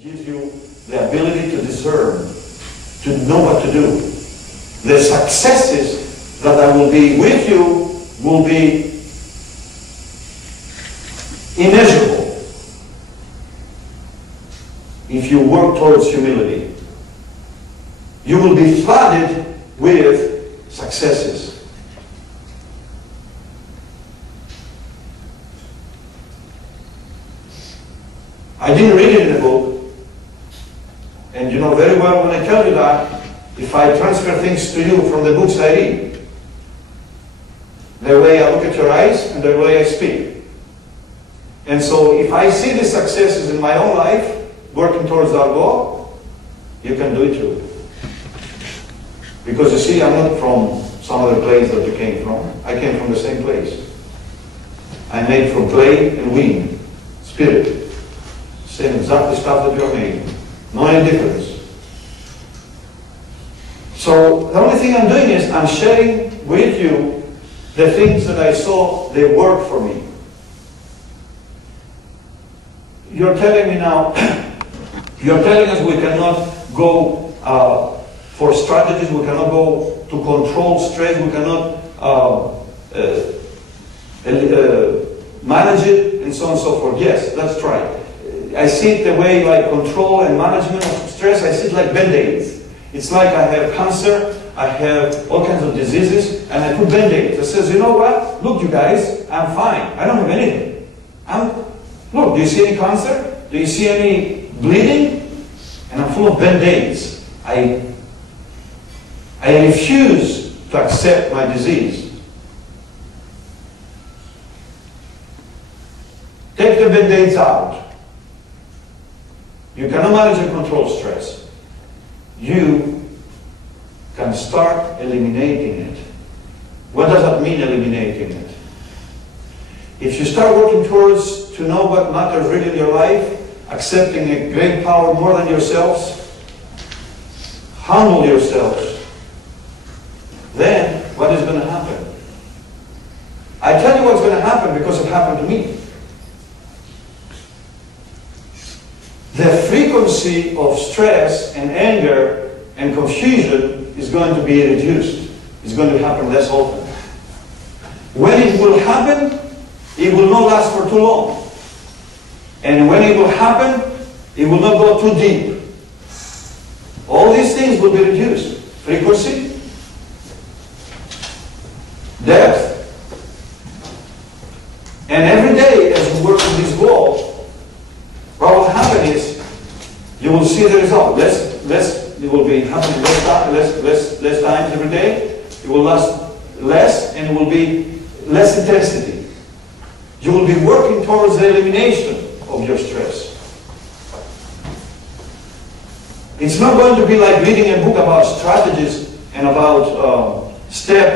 gives you the ability to discern, to know what to do. The successes that I will be with you will be immeasurable if you work towards humility. You will be flooded with successes. I didn't read it in the book, and you know very well when I tell you that, if I transfer things to you from the books I read, the way I look at your eyes and the way I speak. And so if I see the successes in my own life, working towards our goal, you can do it too. Because you see, I'm not from some other place that you came from. I came from the same place. I'm made from clay and wind, spirit. Same exact stuff that you're made. No any difference. So the only thing I'm doing is I'm sharing with you the things that I saw, they work for me. You're telling me now, you're telling us we cannot go for strategies, we cannot go to control stress, we cannot manage it, and so on and so forth. Yes, that's right. I see it the way like control and management of stress, I see it like band-aids. It's like I have cancer, I have all kinds of diseases, and I put band-aids. I says, you know what? Look, you guys, I'm fine. I don't have anything. Look, do you see any cancer? Do you see any bleeding? And I'm full of band-aids. I refuse to accept my disease. Take the band-aids out. You cannot manage and control stress. You can start eliminating it. What does that mean, eliminating it? If you start working towards to know what matters really in your life, accepting a great power more than yourselves, humble yourselves, then what is going to happen? I tell you what's going to happen because it happened to me. The frequency of stress and anger and confusion is going to be reduced. It's going to happen less often. When it will happen, it will not last for too long. And when it will happen, it will not go too deep. All these things will be reduced. Frequency, depth, and every day as we work on this goal, what will happen is you will see the result. It will be happening less times every day. It will last less, and it will be less intensity. You will be working towards the elimination of your stress. It's not going to be like reading a book about strategies and about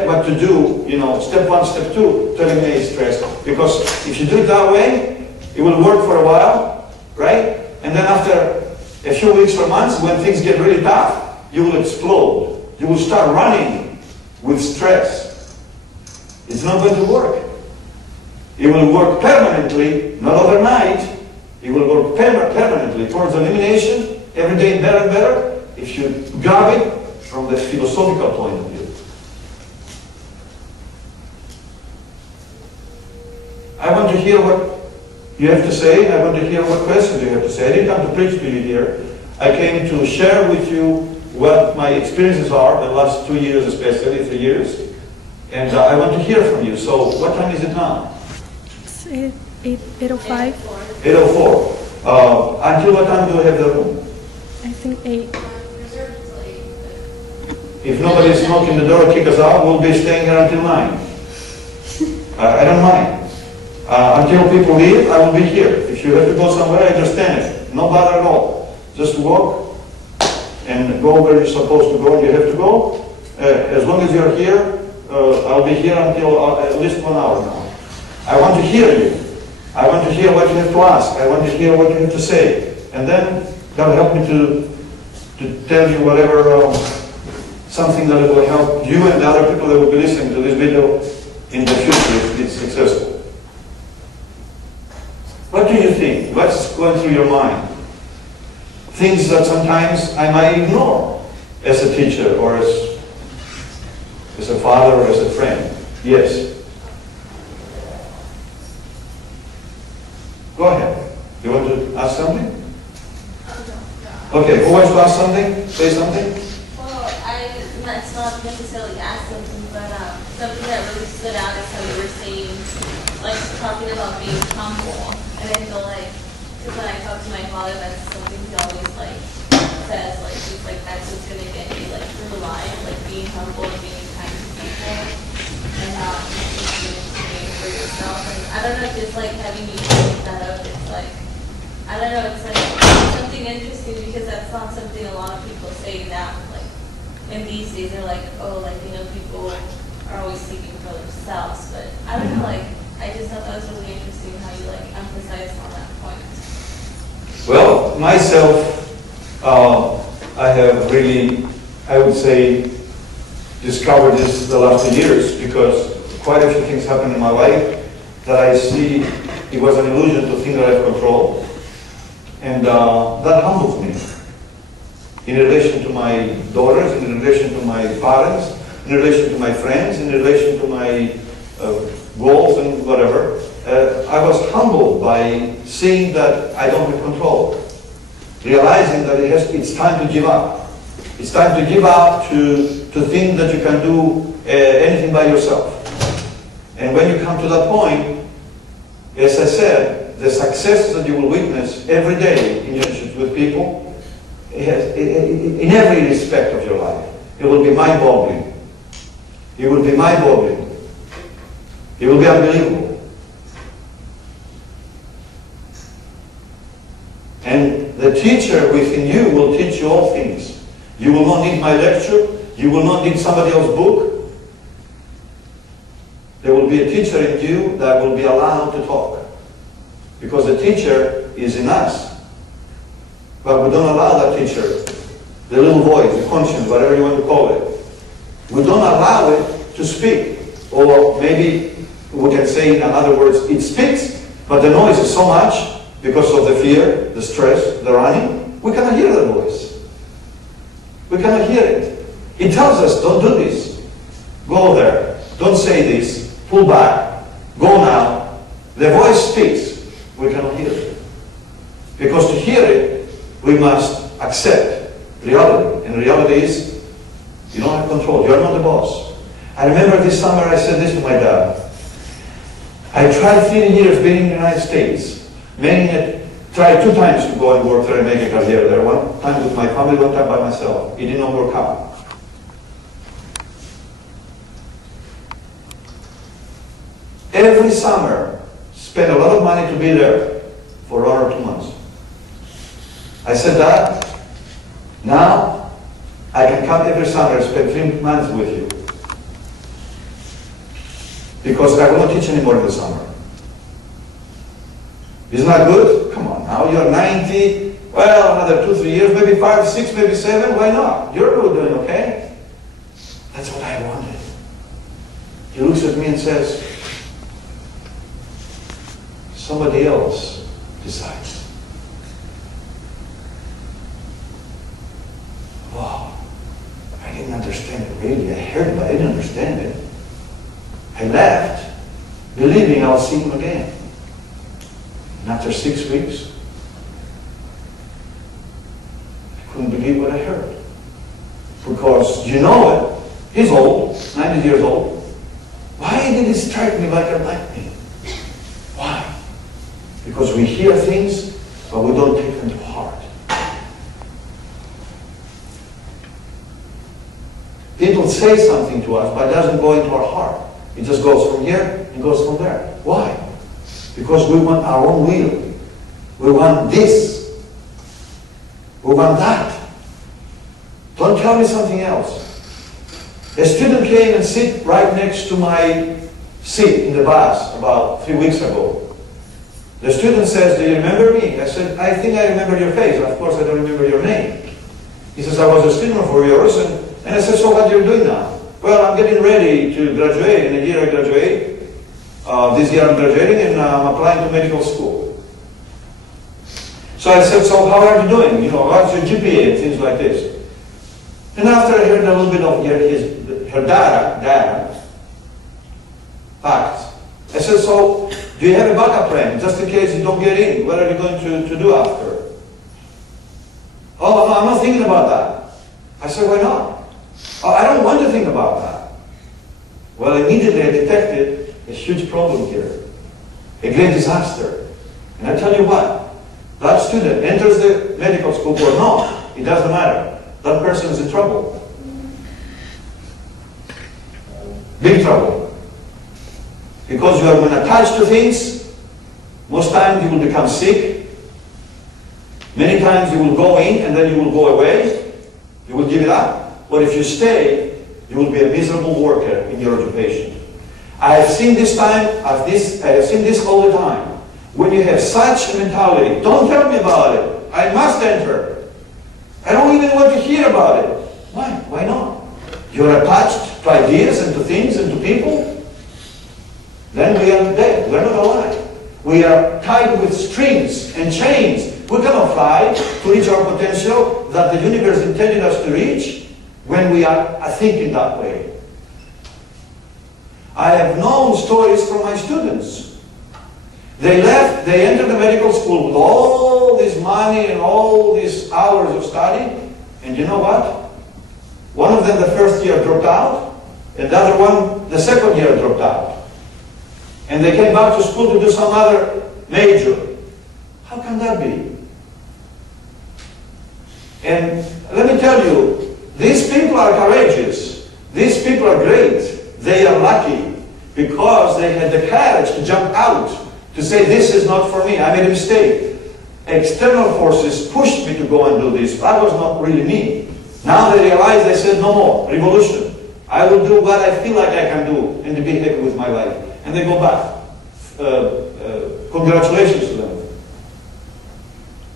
what to do, step 1, step 2 to eliminate stress. Because if you do it that way, it will work for a while, right? And then after a few weeks or months, when things get really tough, you will explode. You will start running with stress. It's not going to work. It will work permanently, not overnight. It will work permanently towards elimination, every day better and better, if you grab it from the philosophical point of view. I want to hear what you have to say. I want to hear what questions you have to say. I didn't come to preach to you here. I came to share with you what my experiences are, the last 2 years especially, 3 years. And I want to hear from you. So what time is it now? It's 8:05. 8:04. Until what time do we have the room? I think 8. If nobody is knocking the door, kick us out, we'll be staying here until 9. I don't mind. Until people leave, I will be here. If you have to go somewhere, I understand it. No bother at all. Just walk and go where you're supposed to go and you have to go. As long as you're here, I'll be here until at least 1 hour now. I want to hear you. I want to hear what you have to ask. I want to hear what you have to say. And then that will help me to tell you whatever, something that will help you and the other people that will be listening to this video in the future if it's successful. What do you think? What's going through your mind? things that sometimes I might ignore as a teacher or as a father or as a friend. Yes. Go ahead. You want to ask something? Okay, who wants to ask something? Say something? Well, it's not necessarily ask something, but something that really stood out is how you were saying, like, talking about being humble. And I feel like, because when I talk to my father, that's something he always, like, says, like, he's like, that's what's going to get you, like, through life, like, being humble and being kind to people, and not just being for yourself. And I don't know if it's, like, having you bring that up, it's like, I don't know, it's like something interesting because that's not something a lot of people say now. Like, in these days, they're like, oh, like, you know, people are always seeking for themselves. But I don't know, like, I just thought that was really interesting how you, like, emphasized on that point. Well, myself, I have really, I would say, discovered this the last few years because quite a few things happened in my life that I see it was an illusion to think that I have control. And that humbles me in relation to my daughters, in relation to my parents, in relation to my friends, in relation to my goals and whatever. I was humbled by seeing that I don't have control, realizing that it's time to give up. It's time to give up to think that you can do anything by yourself. And when you come to that point, as I said, the successes that you will witness every day in relationships with people, in every respect of your life, it will be mind-boggling. It will be mind-boggling. It will be unbelievable. And the teacher within you will teach you all things. You will not need my lecture. You will not need somebody else's book. There will be a teacher in you that will be allowed to talk. Because the teacher is in us. But we don't allow that teacher, the little voice, the conscience, whatever you want to call it, we don't allow it to speak. Or maybe we can say in other words, it speaks, but the noise is so much because of the fear, the stress, the running, we cannot hear the voice. We cannot hear it. It tells us, don't do this. Go there. Don't say this. Pull back. Go now. The voice speaks. We cannot hear it. Because to hear it, we must accept reality. And reality is, you don't have control. You're not the boss. I remember this summer I said this to my dad. I tried 3 years being in the United States. Tried 2 times to go and work there and make a career there. 1 time with my family, 1 time by myself. It did not work out. Every summer, spent a lot of money to be there for 1 or 2 months. I said, Dad, now I can come every summer and spend 3 months with you. Because I will not teach anymore in the summer. Isn't that good? Come on, now you're 90, well, another 2, 3 years, maybe 5, 6, maybe 7, why not? You're doing okay. That's what I wanted. He looks at me and says, somebody else decides. Wow, I didn't understand it really. I heard it, but I didn't understand it. I left, believing I'll see him again. And after 6 weeks, I couldn't believe what I heard. Because you know it, he's old, 90 years old. Why did it strike me like a lightning? Why? Because we hear things, but we don't take them to heart. People say something to us, but it doesn't go into our heart. It just goes from here and goes from there. Why? Because we want our own will. We want this. We want that. Don't tell me something else. A student came and sit right next to my seat in the bus about 3 weeks ago. The student says, do you remember me? I said, I think I remember your face. Of course, I don't remember your name. He says, I was a student of yours. And I said, so what are you doing now? Well, I'm getting ready to graduate. In a year I graduate. This year I'm graduating and I'm applying to medical school. So I said, so how are you doing? You know, what's your GPA and things like this. And after I heard a little bit of her data, facts, I said, so do you have a backup plan just in case you don't get in? What are you going to do after? Oh, no, I'm not thinking about that. I said, why not? Oh, I don't want to think about that. Well, immediately I detected a huge problem here, a great disaster. And I tell you what, that student enters the medical school or not, it doesn't matter. That person is in trouble. Big trouble. Because you are when attached to things, most times you will become sick. Many times you will go in and then you will go away. You will give it up. But if you stay, you will be a miserable worker in your occupation. I have seen this time, I have seen this all the time. When you have such a mentality, don't tell me about it. I must enter. I don't even want to hear about it. Why? Why not? You're attached to ideas and to things and to people. Then we are dead. We're not alive. We are tied with strings and chains. We cannot fly to reach our potential that the universe intended us to reach when we are thinking that way. I have known stories from my students. They left, they entered the medical school with all this money and all these hours of study, and you know what? One of them the first year dropped out, and the other one the second year dropped out. And they came back to school to do some other major. How can that be? And let me tell you, these people are courageous. These people are great. They are lucky because they had the courage to jump out, to say, this is not for me, I made a mistake. External forces pushed me to go and do this. That was not really me. Now they realize, they said, no more, revolution. I will do what I feel like I can do and to be happy with my life. And they go back. Congratulations to them.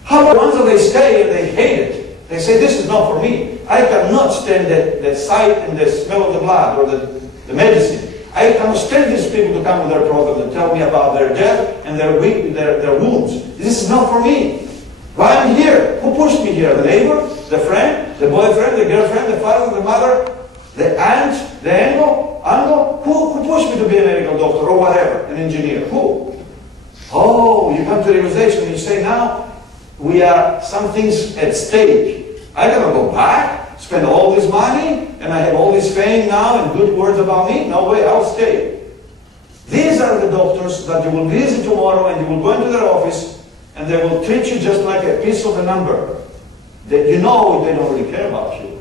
How about the ones that they stay and they hate it? They say, this is not for me. I cannot stand the sight and the smell of the blood or the medicine. I cannot stand these people to come with their problems and tell me about their death and their wounds. This is not for me. Why am I here? Who pushed me here? The neighbor? The friend? The boyfriend? The girlfriend? The father? The mother? The aunt? The uncle? Who pushed me to be a medical doctor or whatever? An engineer? Who? Oh, you come to the realization and you say, now we are some things at stake. I cannot go back, spend all this money, and I have all this fame now and good words about me. No way, I'll stay. These are the doctors that you will visit tomorrow and you will go into their office and they will treat you just like a piece of a number. That you know they don't really care about you.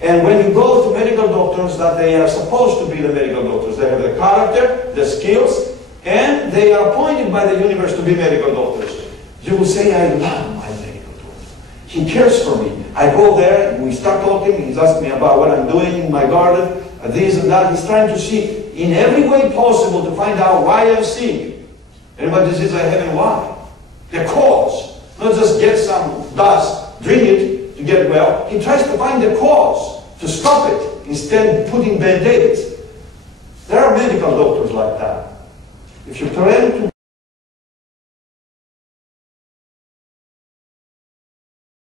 And when you go to medical doctors that they are supposed to be the medical doctors, they have the character, the skills, and they are appointed by the universe to be medical doctors. You will say, I love my medical doctor. He cares for me. I go there, and we start talking, he's asking me about what I'm doing in my garden, this and that. He's trying to see in every way possible to find out why I'm sick and what disease I have and why. The cause. Not just get some dust, drink it to get well. He tries to find the cause, to stop it, instead of putting band-aids. There are medical doctors like that. If you plan to